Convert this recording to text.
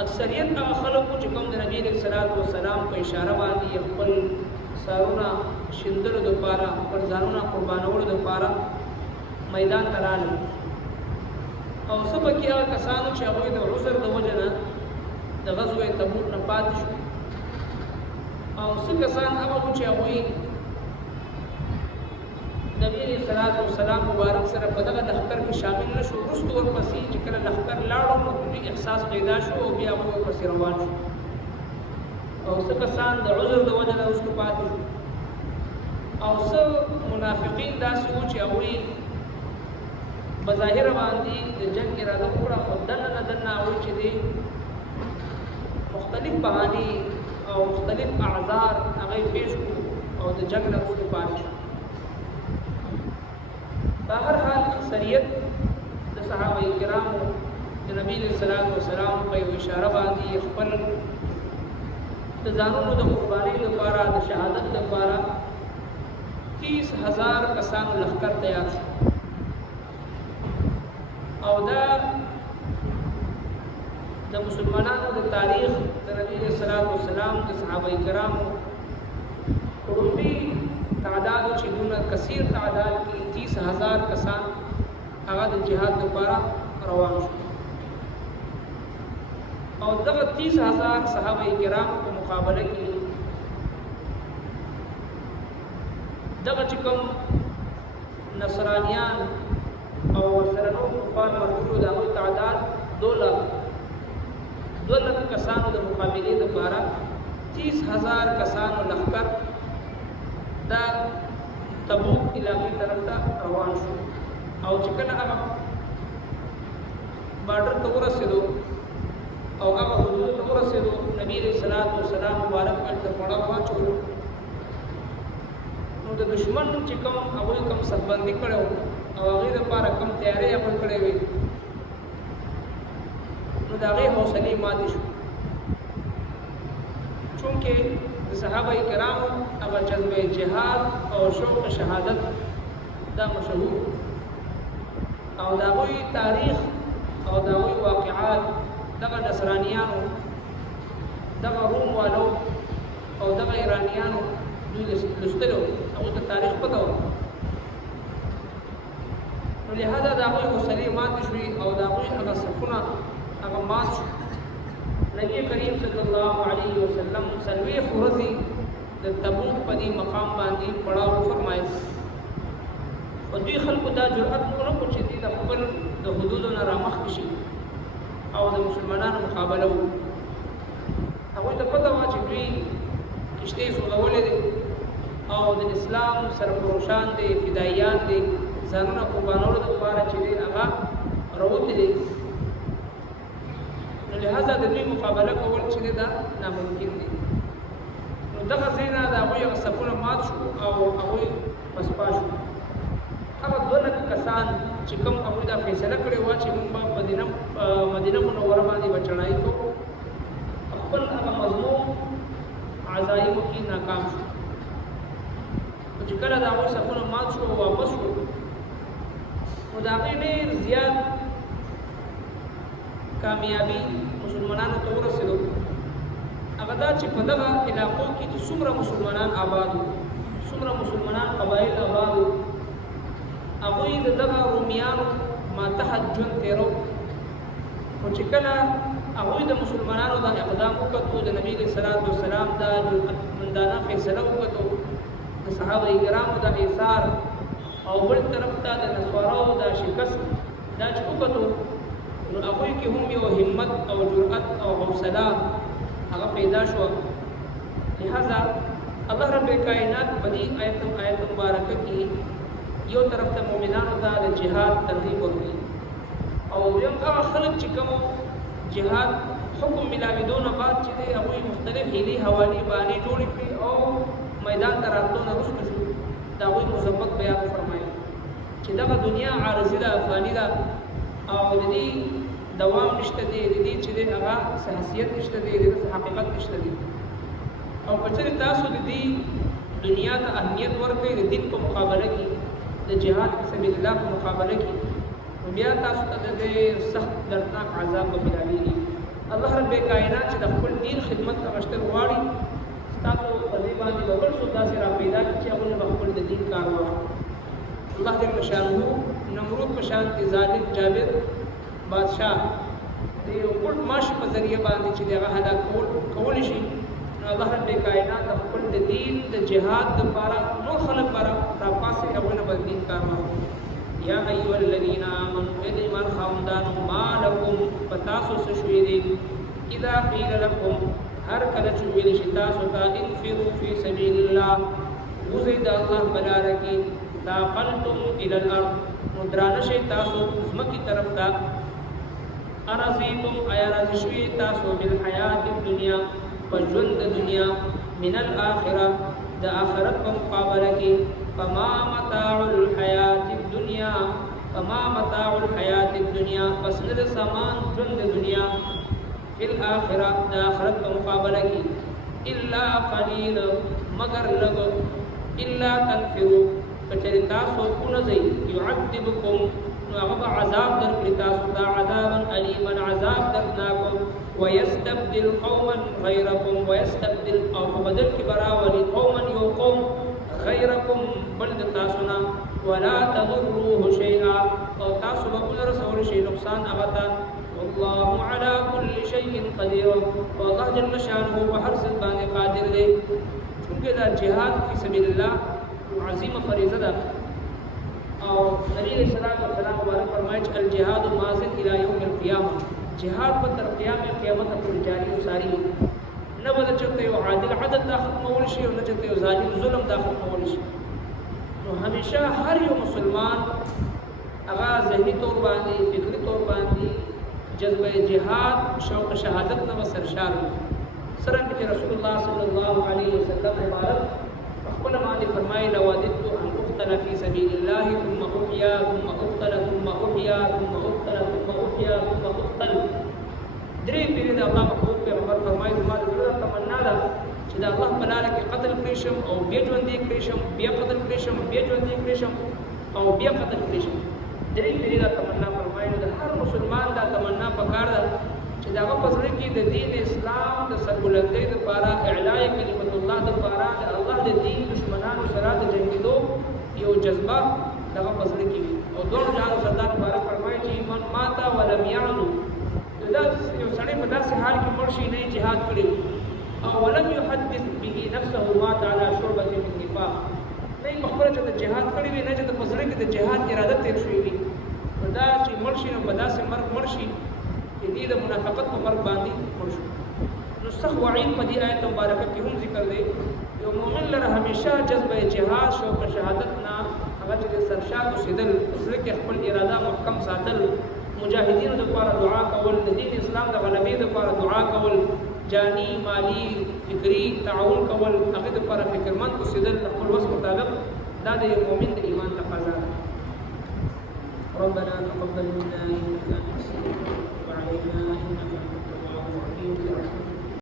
اکثریت هغه خلکو چې کوم د نبی علیه الصلاۃ والسلام په اشاره باندې خپل سرونه شیندلو دپاره خپل ځانونه قربانولو دپاره میدان ته راغلل او څه پکې هغه کسانو چې هغوی د عذر د وجه نه د غزوه تبوک نه پاتې شو او څه کسان هغه وو چې هغوی نبی علیه الصلاۃ والسلام مبارک سره په دغه لښکر کې شامل نه شو وروسته ورپسې چې کله لښکر لاړو نو دوی احساس پیدا شو او بیا هغوی ورپسې روان شو او څه کسان د عذر د وجه نه وروسته پاتې شو او څه منافقین داسې وو چې هغوی بظاهر باندې د جنګ اراده وکړه خو دننه هغوی چې دی مختلف بهانې او مختلف اعذار هغه پیش کړو او د جنګ نه وروسته پاتې شو په هر حال اکثریت د صحابه کرامو د نبی علیه الصلاۃ والسلام په یو اشاره باندې خپل د ځانونو د قربانۍ لپاره د شهادت لپاره 30,000 کسانو لښکر تیار شو او دا د مسلمانانو د تاریخ د نبی علیه الصلاۃ والسلام د صحابه کرامو قربي تعداد چې دونه کثیر تعداد کې 30,000 کسان هغه د جهاد لپاره روان شو او دغه 30,000 صحابه کرام په مقابله کې دغه چې کوم نصرانیان او ورسره نور کفار ملګرو د هغوی تعداد 2 لک کسانو د مقابلې لپاره 30,000 کسانو لښکر دا تبوک علاقې طرف ته روان شو او چې کله هغه بارډر ته ورسېدو او هغه حدودو ته ورسېدو نبي علیه الصلاۃ والسلام مبارک هلته پړاو واچولو نو د دشمن چې کوم هغوی کوم صفبندي کړی و او هغې دپاره کوم تیاری هغوی کړی وې نو د هغې حوصلې ماتې شو چونکې د صحابه کرامو هغه جذبه جهاد او شوق شهادت دا مشهور او د هغوی تاریخ او د هغوی واقعات دغه نصرانیانو دغه روم والو او دغه ایرانیانو دوی لوستلو هغوی ته تاریخ پته و نو لهذا د هغوی حوصلې ماتې شوې او د هغوی هغه صفونه هغه مات شو نبی کریم صلی الله علیه وسلم 40 ورځې د تبوک په دې مقام باندې پړاو فرمایل او دوی خلکو دا جرأت ونه کړو چې دوی د خپل د حدودو نه رامخکې شي او د مسلمانانو مقابله وکړي هغوی ته پته وه چې دوی کشتۍ سوځولې دي او د اسلام سرفروشان دي فدایان دي ځانونه قربانولو دپاره چې دی هغه راوتي دي نو لهذا د دوی مقابله کول چې دی دا ناممکن دي نو دغه ځای نه د هغوی هغه صفونه مات شو او هغوی پسپا شو هغه 2 لک کسان چې کوم هغوی دا فیصله کړې وه چې موږ به مدینه منوره باندې به چړهایي کوو خپل هغه مضموم عزایمو کې ناکام شو چې کله د هغوی صفونه مات شو او واپس شو نو د هغې ډېر زیات کامیابي مسلمانانو ته ورسېدو هغه دا چې په دغه علاقو کې چې څومره مسلمانان آباد وو څومره مسلمانان قبایل آباد وو هغوی د دغه رومیانو ماتحت ژوند تېرو خو چې کله هغوی د مسلمانانو دا اقدام وکړو د نبي علیه الصلاۃ والسلام دا جرأتمندانه فیصله وکړو د صحابه کرامو دا ایثار او بل طرف ته د نسوارو دا شکست دا چې وکړو نو هغوی کې هم یو همت او جرأت او حوصله هغه پیدا شو لہذا الله رب کائنات په دې آیت مبارکه کې یو طرف ته مؤمنانو ته د جهاد ترغیب ورکړي او دویم هغه خلک چې کوم جهاد حکم ملاوېدو نه بعد چې دی هغوی مختلف هیلې حوالې بانې جوړې کړي او میدان ته راتلو نه وروسته شو د هغوی مثبت بیان فرمایي چې دغه دنیا عارضي ده فاني ده او د دې دوام نشته دی د دې چې دی هغه حیثیت نشته دی د دې حقیقت نشته دی او که چېرې تاسو د دې دنیا ته اهمیت ورکړئ د دین په مقابله کې د جهاد فی سبیل الله په مقابله کې نو بیا تاسو ته د دې سخت دردناک عذاب به ملاویږي الله رب کائنات چې د خپل دین خدمت غوښتل غواړي تاسو په دې باندې بل څه داسې را پیدا کړي چې هغه به خپل د دین کار واخلي. الله جل شانه نمرود په شان کې ظالم جابر بادشاہ د یو ګډ ماشي په ذریعہ باندې چې هغه هلاک کول شي، نو الله رب کائنات خپل د دین د جهاد لپاره نور خلق لپاره را پاسه هغه نه دین کار واخلي. یا ایها الذین آمنوا ایمان خاوندان ما لکم پتاسو سشوی دی اذا قیل لکم هر کله چې ویل شي تاسو ته انفروا فی سبیل الله وزید الله بلارکی ثاقلتم الى الارض مدران شي تاسو زمکی طرف ته ارزیتم ایا راضی شوی تاسو بالحیات الدنیا پژوند دنیا من الاخره د آخرت په مقابله کې فما متاع الحیات الدنیا پس نه د سامان ژوند د دنیا فی الاخره د آخرت په مقابله کې الا قلیل مگر لږ الا تنفروا کچری تاسو ونځئ یعذبکم نو هغه عذاب درکړي تاسو ته عذابا الیما عذاب دردناک ويستبدل قوما غيركم ويستبدل او بدل کې براولي قوما یو قوم غيركم بلد تاسونا ولا تضروه شيئا او تاسو به رسول شي نقصان اغتا والله على كل شيء قدير والله جل شانه بهر څه باندې قادر دی. چونکه دا جهاد فی سبیل الله عظیمه فریضه ده او نبی صلی الله علیه وسلم فرمایي چې الجهاد ماضٍ الى يوم القيامه جهاد په تر قیامت پورې جاری او ساری نه بده چته یو عادل عدل دا ختمول شي او نه چته یو ظالم ظلم دا ختمول شي. نو همیشه هر یو مسلمان هغه ذهني طور باندې فکری طور باندې جذبه جهاد شوق شهادت نه سرشار څنګه چې رسول الله صلی الله علیه وسلم عبارت خپل باندې فرمایي لو وددت ان اقتل في سبيل الله ثم احيا ثم اقتل ثم احيا ثم اقتل ثم احيا ثم اقتل. درې پیری د الله محبوب پیغمبر فرمایي زما د زړه تمنا ده چې د الله په لاره کې قتل کړی شم او بیا ژوندی کړی شم، بیا قتل کړی شم، بیا ژوندی کړی شم او بیا قتل کړی شم. درې پیری د تمنا فرمایي د هر مسلمان دا تمنا پکار ده چې دا په زړه کې د دین اسلام د سربلندۍ لپاره اعلاء کلمت الله لپاره د الله د دین دشمنانو سره د جنگیدو یو جذبه دغه په زړه کې وي. او دوه جان سردار مبارک فرمایي چې من ماتا ولم يعزو دا یو سړی په داسې حال کې مړ شي نه جهاد کړی او ولم يحدث به نفسه مات على شعبة من النفاق نه مخبره چې د جهاد کړی وي نه چې په زړه کې د جهاد اراده تیر شوی وي دا چې مړ شي نو په داسې مرګ مړ شي چې دې د منافقت په مرګ باندې مړ شو. نو صح وعید په دې آیت مبارکه کې هم ذکر دی یو مؤمن لره همیشه جذبه جهاد شوق شهادت نه هغه چې سرشار اوسېدل زړه کې خپل اراده محکم ساتل مجاهدینو لپاره دعا کول د دین اسلام د غلبې لپاره دعا کول جانی مالی فکری تعاون کول هغه لپاره فکرمند اوسېدل خپل وس مطابق دا د مؤمن د ایمان تقاضا ده. ربنا تقبل منا